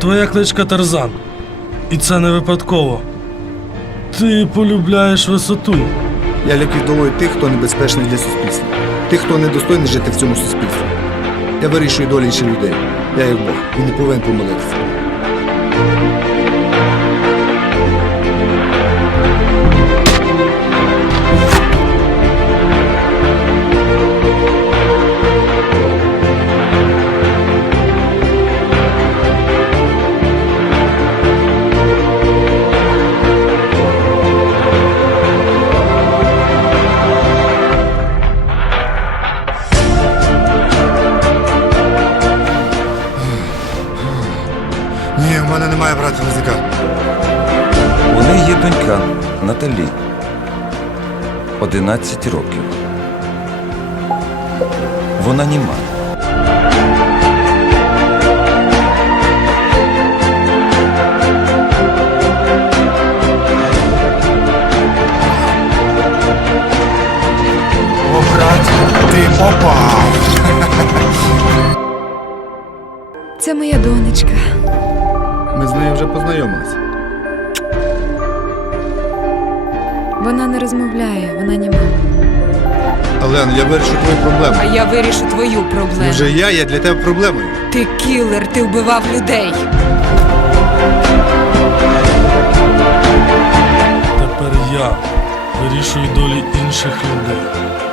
Твоя кличка Тарзан і це не випадково. Ти полюбляєш висоту. Я ліквідовую тих, хто небезпечний для суспільства. Тих, хто недостойний жити в цьому суспільстві. Я вирішую долі інших людей. Я як Бог і не повинен помилитися. Ні, в мене немає брата музика. У неї є донька Наталі. 11 років. Вона німа. О, брат, ти опа! Це моя донечка. Ми з нею вже познайомилися. Вона не розмовляє, вона німа. Олен, я вирішу твою проблему. А я вирішу твою проблему. я, я для тебе проблемою. Ти кілер, ти вбивав людей. Тепер я вирішую долі інших людей.